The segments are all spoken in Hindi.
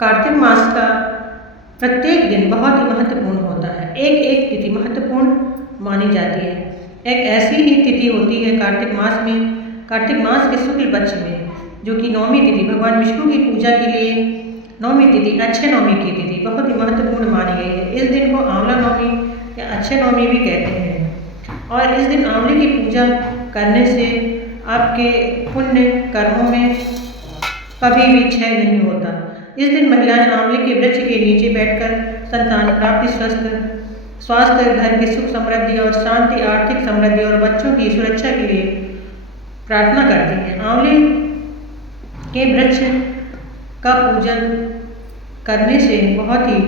कार्तिक मास का प्रत्येक दिन बहुत ही महत्वपूर्ण होता है। एक एक तिथि महत्वपूर्ण मानी जाती है। एक ऐसी ही तिथि होती है कार्तिक मास में, कार्तिक मास के शुक्ल पक्ष में, जो कि नौमी तिथि भगवान विष्णु की पूजा के लिए नौमी तिथि, अक्षय नौमी की तिथि बहुत ही महत्वपूर्ण मानी गई है। इस दिन को आंवला नौमी या अक्षय नौमी भी कहते हैं और इस दिन आंवले की पूजा करने से आपके पुण्य कर्मों में कभी भी क्षय नहीं होता। इस दिन महिलाएं आंवले के वृक्ष के नीचे बैठकर संतान प्राप्ति, स्वास्थ्य, घर की सुख समृद्धि और शांति, आर्थिक समृद्धि और बच्चों की सुरक्षा के लिए प्रार्थना करती हैं। आंवले के वृक्ष का पूजन करने से बहुत ही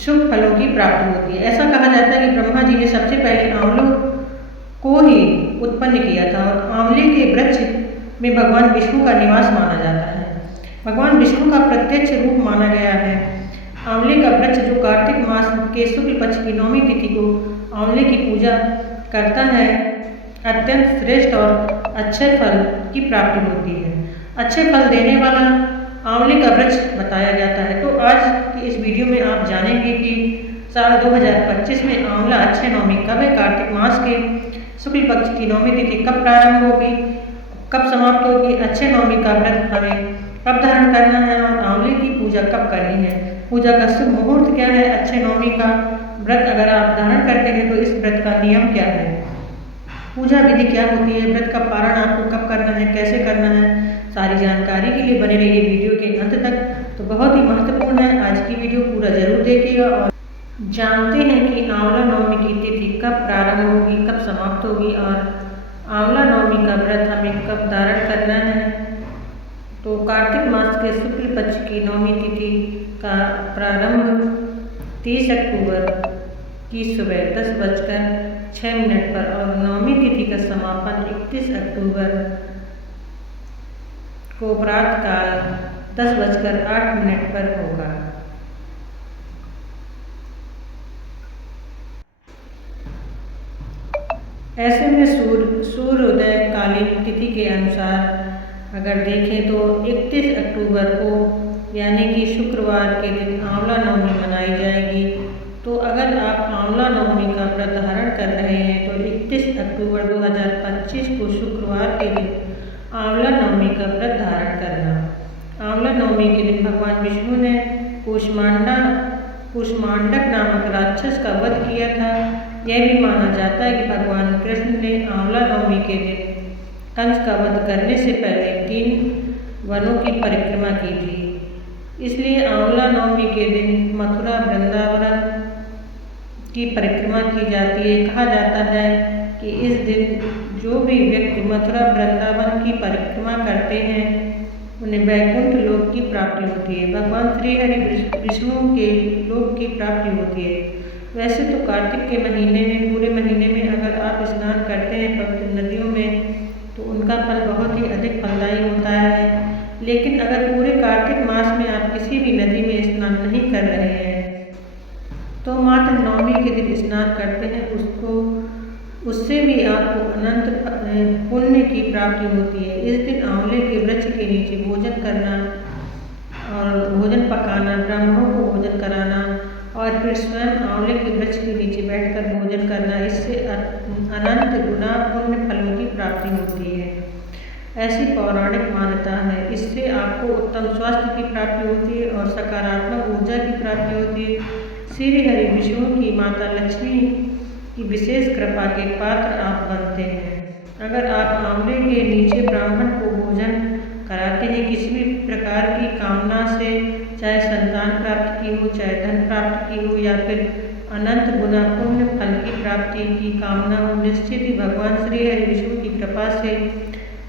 शुभ फलों की प्राप्ति होती है। ऐसा कहा जाता है कि ब्रह्मा जी ने सबसे पहले आंवलों को ही उत्पन्न किया था और आंवले के वृक्ष में भगवान विष्णु का निवास माना जाता है। भगवान विष्णु का प्रत्यक्ष रूप माना गया है। आंवले का वृक्ष जो कार्तिक मास के शुक्ल पक्ष की नौमी तिथि को आंवले की पूजा करता है, अत्यंत श्रेष्ठ और अच्छे फल की प्राप्ति होती है। अच्छे फल देने वाला आंवले का वृक्ष बताया जाता है। तो आज की इस वीडियो में आप जानेंगे कि साल 2025 में आंवला अक्षय नौमी कब है, कार्तिक मास के शुक्ल पक्ष की नौमी तिथि कब प्रारंभ होगी, कब समाप्त होगी, अक्षय नौमी का व्रत हमें कब धारण करना है और आंवले की पूजा कब करनी है, पूजा का शुभ मुहूर्त क्या है, अक्षय नौमी का व्रत अगर आप धारण करते हैं तो इस व्रत का नियम क्या है, पूजा विधि क्या होती है, व्रत का पारण आपको कब करना है, कैसे करना है, सारी जानकारी के लिए बने रहिए वीडियो के अंत तक। तो बहुत ही महत्वपूर्ण है, आज की वीडियो पूरा जरूर देखिएगा और जानते हैं कि आंवला नौमी की तिथि कब प्रारंभ होगी, कब समाप्त होगी और आंवला नौमी का व्रत हमें कब धारण करना है। तो कार्तिक मास के शुक्ल पक्ष की नौमी तिथि का प्रारंभ 30 अक्टूबर की सुबह 10:06 पर और नौमी तिथि का समापन 31 अक्टूबर को प्रातःकाल 10:08 पर होगा। ऐसे में सूर्योदय कालीन तिथि के अनुसार अगर देखें तो 31 अक्टूबर को यानी कि शुक्रवार के दिन आंवला नौमी मनाई जाएगी। तो अगर आप आंवला नौमी का व्रत धारण कर रहे हैं तो 31 अक्टूबर 2025 को शुक्रवार के दिन आंवला नौमी का व्रत धारण करना। आंवला नौमी के दिन भगवान विष्णु ने कूष्मांडक नामक राक्षस का वध किया था। यह भी माना जाता है कि भगवान कृष्ण ने आंवला नौमी के दिन कंस का वध करने से पहले 3 वनों की परिक्रमा की थी। इसलिए आंवला नौमी के दिन मथुरा वृंदावन की परिक्रमा की जाती है। कहा जाता है कि इस दिन जो भी व्यक्ति मथुरा वृंदावन की परिक्रमा करते हैं उन्हें वैकुंठ लोक की प्राप्ति होती है, भगवान श्री हरि विष्णु के लोक की प्राप्ति होती है। वैसे तो कार्तिक के महीने में, पूरे महीने में अगर आप स्नान करते हैं पवित्र नदियों में तो उनका फल बहुत ही अधिक फलदायी होता है। लेकिन अगर पूरे कार्तिक मास में आप किसी भी नदी में स्नान नहीं कर रहे हैं तो मात्र नौमी के दिन स्नान करते हैं, उससे भी आपको अनंत पुण्य की प्राप्ति होती है। इस दिन आंवले के वृक्ष के नीचे भोजन करना और भोजन पकाना, ब्राह्मणों को भोजन कराना और फिर स्वयं आंवले के वृक्ष के नीचे बैठकर भोजन करना, इससे अनंत गुना पुण्य फलों की प्राप्ति होती है। ऐसी पौराणिक मान्यता है। इससे आपको उत्तम स्वास्थ्य की प्राप्ति होती है और सकारात्मक ऊर्जा की प्राप्ति होती है। श्री हरि विष्णु की माता लक्ष्मी की विशेष कृपा के पात्र आप बनते हैं। अगर आप आंवले के नीचे ब्राह्मण को भोजन कराते हैं किसी भी प्रकार की कामना से, चाहे संतान प्राप्ति की हो, चाहे धन प्राप्ति की हो या फिर अनंत गुना पुण्य फल की प्राप्ति की कामना हो, निश्चित ही भगवान श्री हरि विष्णु की कृपा से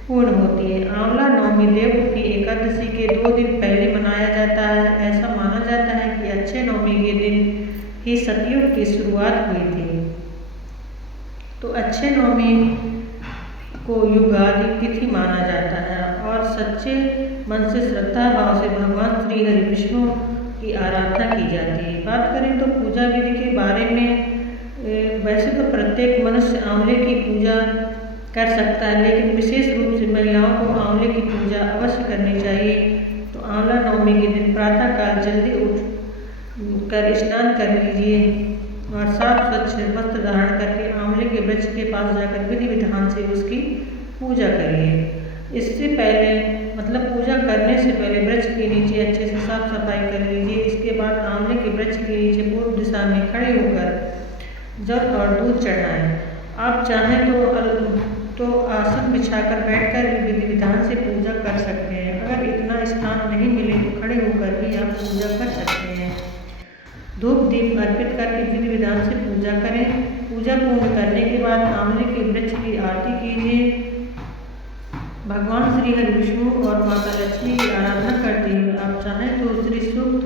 पूर्ण होती है। आंवला नौमी देवउठी एकादशी के 2 दिन पहले मनाया जाता है। ऐसा माना जाता है कि अक्षय नौमी के दिन ही सतयुग की शुरुआत हुई थी। तो अक्षय नौमी को युगादि तिथि माना जाता है और सच्चे मन से श्रद्धा भाव से भगवान श्री हरि विष्णु की आराधना की जाती है। बात करें तो पूजा विधि के बारे में, वैसे तो प्रत्येक मनुष्य आंवले की पूजा कर सकता है, लेकिन विशेष रूप से महिलाओं को आंवले की पूजा अवश्य करनी चाहिए। तो आंवला नवमी के दिन प्रातःकाल जल्दी उठ कर स्नान कर लीजिए और साफ स्वच्छ वस्त्र धारण करके आंवले के वृक्ष के पास जाकर विधि विधान से उसकी पूजा करिए। इससे पहले मतलब पूजा करने से पहले वृक्ष के नीचे अच्छे से साफ सफाई कर लीजिए। इसके बाद आंवले के वृक्ष के नीचे पूर्व दिशा में खड़े होकर जल और दूध चढ़ाएं। आप चाहें तो आसन बिछाकर बैठकर भी विधि विधान से पूजा कर सकते हैं। अगर इतना स्थान नहीं मिले तो खड़े होकर भी आप पूजा कर सकते हैं। धूप दीप अर्पित करके विधि विधान से पूजा करें। पूजा पूर्ण करने के बाद आंवले के वृक्ष की आरती कीजिए। भगवान श्री हरि विष्णु और माता लक्ष्मी की आराधना करते हुए आप चाहें तो श्री सूक्त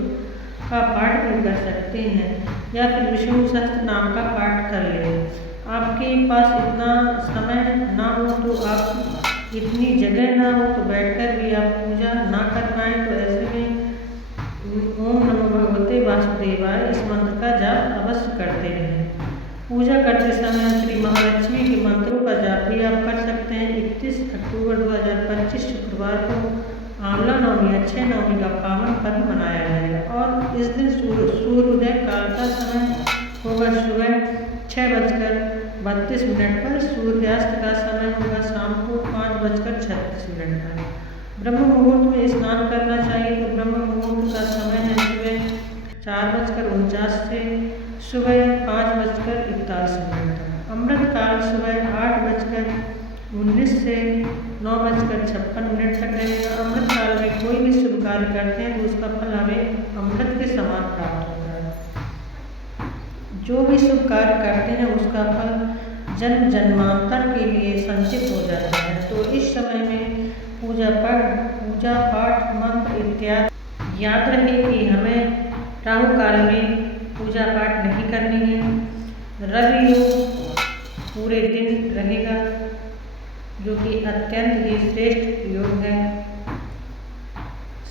का पाठ भी कर सकते हैं या फिर विष्णु सहस्त्र नाम का पाठ कर लें। आपके पास इतना समय ना हो तो आप इतनी जगह ना हो तो बैठकर भी आप पूजा ना कर पाएँ तो ऐसे में ओम नमो भगवते वासुदेवाय इस मंत्र का जाप अवश्य करते हैं। पूजा करते समय श्री महालक्ष्मी के मंत्रों का जाप भी आप कर सकते हैं। 31 अक्टूबर 2025 शुक्रवार को आंवला नवमी अक्षय नवमी का पावन पर्व मनाया जाएगा और इस दिन सूर्योदय काल का समय होगा सुबह 6:32 पर। सूर्यास्त का समय होगा शाम को 5:36 पर। ब्रह्म मुहूर्त में स्नान करना चाहिए तो ब्रह्म मुहूर्त का समय है सुबह 4:49 से सुबह 5:41 तक। अमृत काल सुबह 8:19 से 9:56 तक रहेगा। अमृत काल में कोई भी शुभ कार्य करते हैं तो उसका फल हमें अमृत के समान प्राप्त होता है। जो भी शुभ कार्य करते हैं उसका फल जन्म जन्मांतर के लिए संचित हो जाता है। तो इस समय में पूजा पाठ मंत्र इत्यादि याद रहे कि हमें राहु काल में पूजा पाठ नहीं करनी है। रवि योग पूरे दिन रहेगा जो कि अत्यंत ही श्रेष्ठ योग है।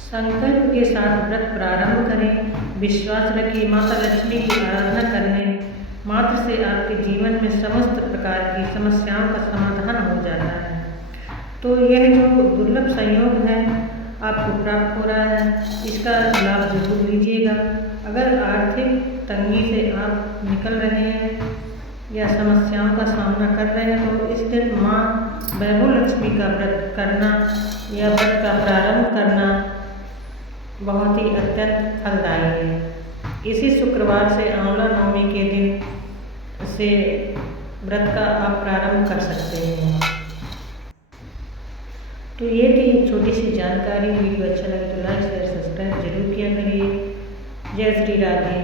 संकल्प के साथ व्रत प्रारंभ करें। विश्वास रखिए माता लक्ष्मी की आराधना करने मात्र से आपके जीवन में समस्त प्रकार की समस्याओं का समाधान हो जाता है। तो यह जो दुर्लभ संयोग है आपको प्राप्त हो रहा है इसका लाभ जरूर लीजिएगा। अगर आर्थिक तंगी से आप निकल रहे हैं या समस्याओं का सामना कर रहे हैं तो इस दिन माँ वैभव लक्ष्मी का व्रत करना या व्रत का प्रारंभ करना बहुत ही अत्यंत फलदायी है। इसी शुक्रवार से आंवला नवमी के दिन से व्रत का आप प्रारंभ कर सकते हैं। तो ये थी एक छोटी सी जानकारी। वीडियो अच्छा लगे तो लाइक शेयर सब्सक्राइब जरूर किया करिए। जय श्री राधे।